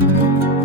Música